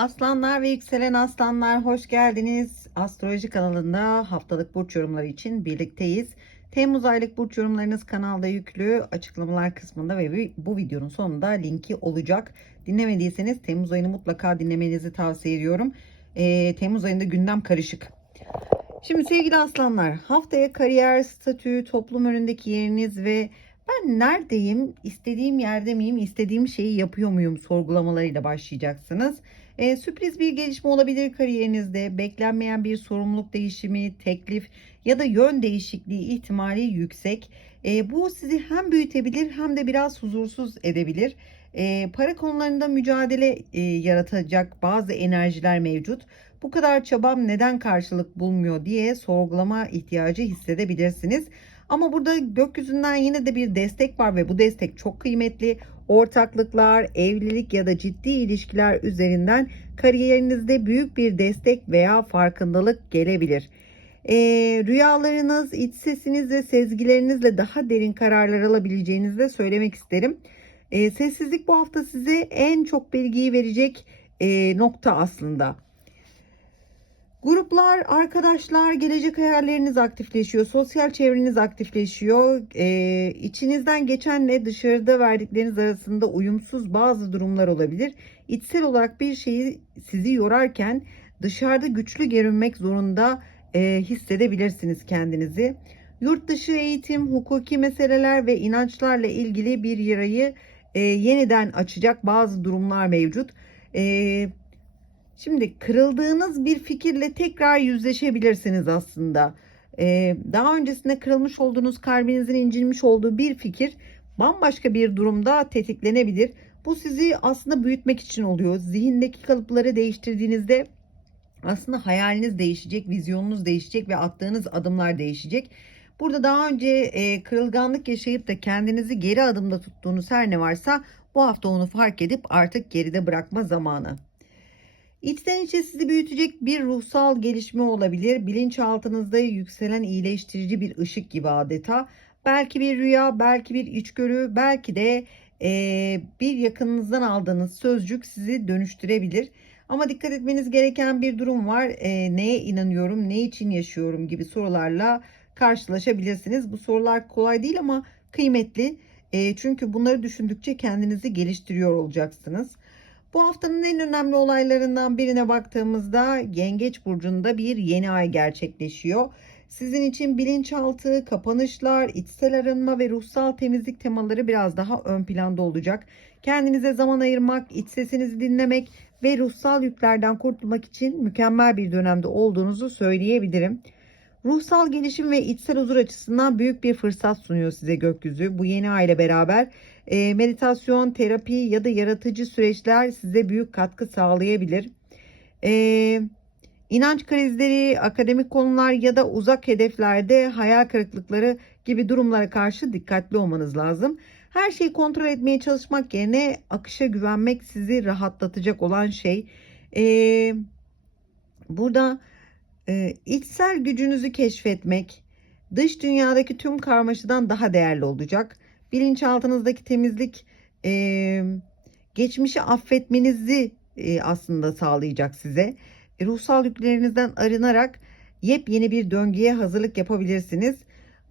Aslanlar ve yükselen aslanlar hoş geldiniz. Astroloji kanalında haftalık burç yorumları için birlikteyiz. Temmuz aylık burç yorumlarınız kanalda yüklü açıklamalar kısmında ve bu videonun sonunda linki olacak. Dinlemediyseniz Temmuz ayını mutlaka dinlemenizi tavsiye ediyorum. Ee, Temmuz ayında gündem karışık. Şimdi sevgili aslanlar haftaya kariyer, statü, toplum önündeki yeriniz ve ben neredeyim, istediğim yerde miyim, istediğim şeyi yapıyor muyum sorgulamalarıyla başlayacaksınız. Ee, sürpriz bir gelişme olabilir kariyerinizde, beklenmeyen bir sorumluluk değişimi, teklif ya da yön değişikliği ihtimali yüksek. Ee, bu sizi hem büyütebilir hem de biraz huzursuz edebilir. Ee, para konularında mücadele e, yaratacak bazı enerjiler mevcut. Bu kadar çabam neden karşılık bulmuyor diye sorgulama ihtiyacı hissedebilirsiniz. Ama burada gökyüzünden yine de bir destek var ve bu destek çok kıymetli. Ortaklıklar, evlilik ya da ciddi ilişkiler üzerinden kariyerinizde büyük bir destek veya farkındalık gelebilir. Ee, rüyalarınız, iç sesiniz ve sezgilerinizle daha derin kararlar alabileceğinizi de söylemek isterim. Ee, sessizlik bu hafta size en çok bilgiyi verecek e, nokta aslında. Gruplar, arkadaşlar, gelecek hayalleriniz aktifleşiyor. Sosyal çevreniz aktifleşiyor. Ee, içinizden geçenle dışarıda verdikleriniz arasında uyumsuz bazı durumlar olabilir. İçsel olarak bir şeyi sizi yorarken dışarıda güçlü görünmek zorunda e, hissedebilirsiniz kendinizi. Yurt dışı eğitim, hukuki meseleler ve inançlarla ilgili bir yarayı e, yeniden açacak bazı durumlar mevcut. E, Şimdi kırıldığınız bir fikirle tekrar yüzleşebilirsiniz aslında. Ee, daha öncesinde kırılmış olduğunuz, kalbinizin incinmiş olduğu bir fikir bambaşka bir durumda tetiklenebilir. Bu sizi aslında büyütmek için oluyor. Zihindeki kalıpları değiştirdiğinizde aslında hayaliniz değişecek, vizyonunuz değişecek ve attığınız adımlar değişecek. Burada daha önce e, kırılganlık yaşayıp da kendinizi geri adımda tuttuğunuz her ne varsa bu hafta onu fark edip artık geride bırakma zamanı. İçten içe sizi büyütecek bir ruhsal gelişme olabilir. Bilinçaltınızda yükselen iyileştirici bir ışık gibi adeta. Belki bir rüya, belki bir içgörü, belki de e, bir yakınınızdan aldığınız sözcük sizi dönüştürebilir. Ama dikkat etmeniz gereken bir durum var. E, neye inanıyorum, ne için yaşıyorum gibi sorularla karşılaşabilirsiniz. Bu sorular kolay değil ama kıymetli. E, çünkü bunları düşündükçe kendinizi geliştiriyor olacaksınız. Bu haftanın en önemli olaylarından birine baktığımızda Yengeç burcunda bir yeni ay gerçekleşiyor. Sizin için bilinçaltı, kapanışlar, içsel arınma ve ruhsal temizlik temaları biraz daha ön planda olacak. Kendinize zaman ayırmak, iç sesinizi dinlemek ve ruhsal yüklerden kurtulmak için mükemmel bir dönemde olduğunuzu söyleyebilirim. Ruhsal gelişim ve içsel huzur açısından büyük bir fırsat sunuyor size gökyüzü. Bu yeni aile beraber e, meditasyon, terapi ya da yaratıcı süreçler size büyük katkı sağlayabilir. E, inanç krizleri, akademik konular ya da uzak hedeflerde hayal kırıklıkları gibi durumlara karşı dikkatli olmanız lazım. Her şeyi kontrol etmeye çalışmak yerine akışa güvenmek sizi rahatlatacak olan şey. Ee, burada e, içsel gücünüzü keşfetmek dış dünyadaki tüm karmaşadan daha değerli olacak. Bilinçaltınızdaki temizlik e, geçmişi affetmenizi e, aslında sağlayacak size. E, ruhsal yüklerinizden arınarak yepyeni bir döngüye hazırlık yapabilirsiniz.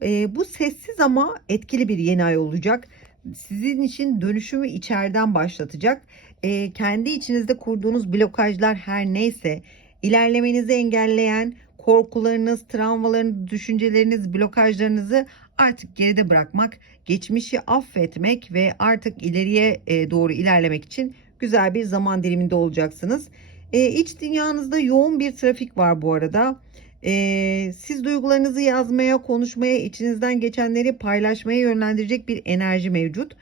E, bu sessiz ama etkili bir yeni ay olacak. Sizin için dönüşümü içeriden başlatacak. E, kendi içinizde kurduğunuz blokajlar her neyse ilerlemenizi engelleyen korkularınız, travmalarınız, düşünceleriniz, blokajlarınızı artık geride bırakmak, geçmişi affetmek ve artık ileriye e, doğru ilerlemek için güzel bir zaman diliminde olacaksınız. E, iç dünyanızda yoğun bir trafik var bu arada. E, siz duygularınızı yazmaya, konuşmaya, içinizden geçenleri paylaşmaya yönlendirecek bir enerji mevcut.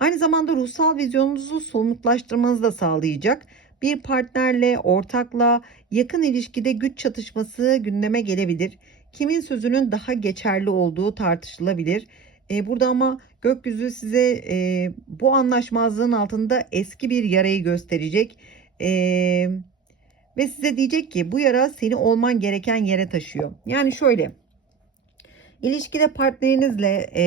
Aynı zamanda ruhsal vizyonunuzu somutlaştırmanızı da sağlayacak. Bir partnerle, ortakla yakın ilişkide güç çatışması gündeme gelebilir. Kimin sözünün daha geçerli olduğu tartışılabilir. E, burada ama gökyüzü size e, bu anlaşmazlığın altında eski bir yarayı gösterecek. E, ve size diyecek ki bu yara seni olman gereken yere taşıyor. Yani şöyle İlişkide partnerinizle e,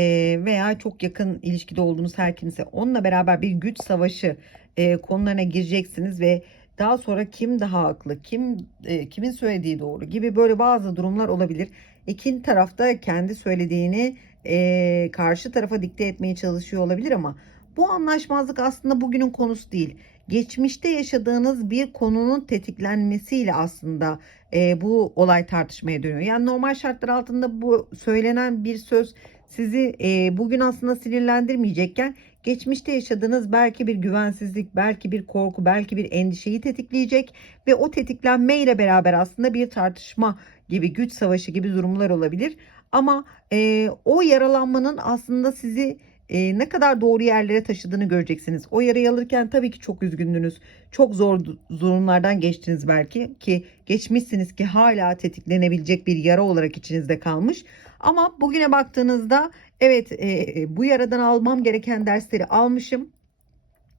veya çok yakın ilişkide olduğunuz her kimse onunla beraber bir güç savaşı e, konularına gireceksiniz ve daha sonra kim daha haklı, kim e, kimin söylediği doğru gibi böyle bazı durumlar olabilir. İkinci tarafta kendi söylediğini e, karşı tarafa dikte etmeye çalışıyor olabilir ama bu anlaşmazlık aslında bugünün konusu değil. Geçmişte yaşadığınız bir konunun tetiklenmesiyle aslında e, bu olay tartışmaya dönüyor. Yani normal şartlar altında bu söylenen bir söz sizi e, bugün aslında sinirlendirmeyecekken geçmişte yaşadığınız belki bir güvensizlik, belki bir korku, belki bir endişeyi tetikleyecek ve o tetiklenme ile beraber aslında bir tartışma gibi güç savaşı gibi durumlar olabilir. Ama e, o yaralanmanın aslında sizi e, ne kadar doğru yerlere taşıdığını göreceksiniz. O yarayı alırken tabii ki çok üzgündünüz. Çok zor durumlardan geçtiniz belki ki geçmişsiniz ki hala tetiklenebilecek bir yara olarak içinizde kalmış. Ama bugüne baktığınızda evet e, bu yaradan almam gereken dersleri almışım.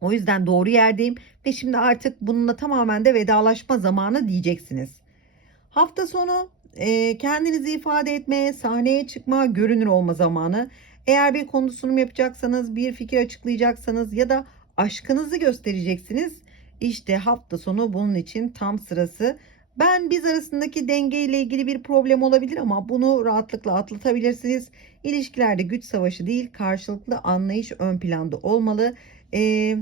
O yüzden doğru yerdeyim ve şimdi artık bununla tamamen de vedalaşma zamanı diyeceksiniz. Hafta sonu e, kendinizi ifade etmeye, sahneye çıkma, görünür olma zamanı. Eğer bir konu sunum yapacaksanız, bir fikir açıklayacaksanız ya da aşkınızı göstereceksiniz. İşte hafta sonu bunun için tam sırası. Ben biz arasındaki denge ile ilgili bir problem olabilir ama bunu rahatlıkla atlatabilirsiniz. İlişkilerde güç savaşı değil, karşılıklı anlayış ön planda olmalı. Ee,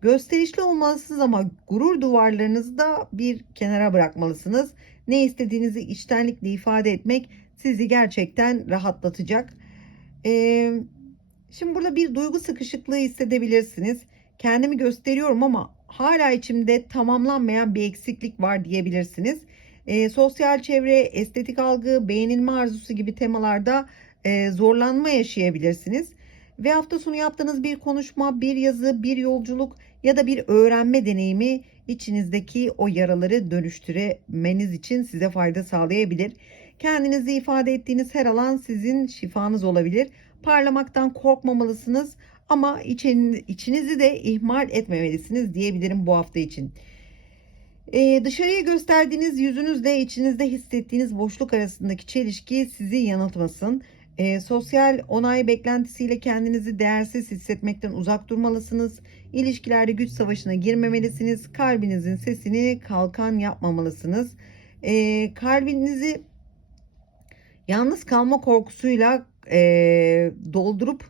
gösterişli olmalısınız ama gurur duvarlarınızı da bir kenara bırakmalısınız. Ne istediğinizi içtenlikle ifade etmek sizi gerçekten rahatlatacak. Ee, şimdi burada bir duygu sıkışıklığı hissedebilirsiniz. Kendimi gösteriyorum ama hala içimde tamamlanmayan bir eksiklik var diyebilirsiniz. Ee, sosyal çevre, estetik algı, beğenilme arzusu gibi temalarda e, zorlanma yaşayabilirsiniz. Ve hafta sonu yaptığınız bir konuşma, bir yazı, bir yolculuk ya da bir öğrenme deneyimi içinizdeki o yaraları dönüştürmeniz için size fayda sağlayabilir. Kendinizi ifade ettiğiniz her alan sizin şifanız olabilir. Parlamaktan korkmamalısınız ama için, içinizi de ihmal etmemelisiniz diyebilirim bu hafta için. Ee, dışarıya gösterdiğiniz yüzünüzle içinizde hissettiğiniz boşluk arasındaki çelişki sizi yanıltmasın. Ee, sosyal onay beklentisiyle kendinizi değersiz hissetmekten uzak durmalısınız. İlişkilerde güç savaşına girmemelisiniz. Kalbinizin sesini kalkan yapmamalısınız. Ee, kalbinizi yalnız kalma korkusuyla e, doldurup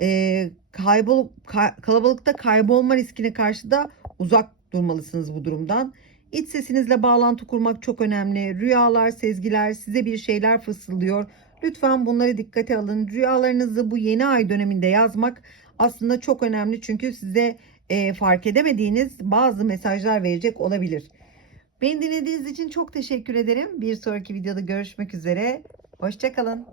e, kaybol ka, kalabalıkta kaybolma riskine karşı da uzak durmalısınız bu durumdan. İç sesinizle bağlantı kurmak çok önemli. Rüyalar, sezgiler size bir şeyler fısıldıyor. Lütfen bunları dikkate alın. Rüyalarınızı bu yeni ay döneminde yazmak aslında çok önemli. Çünkü size e, fark edemediğiniz bazı mesajlar verecek olabilir. Beni dinlediğiniz için çok teşekkür ederim. Bir sonraki videoda görüşmek üzere. Hoşçakalın.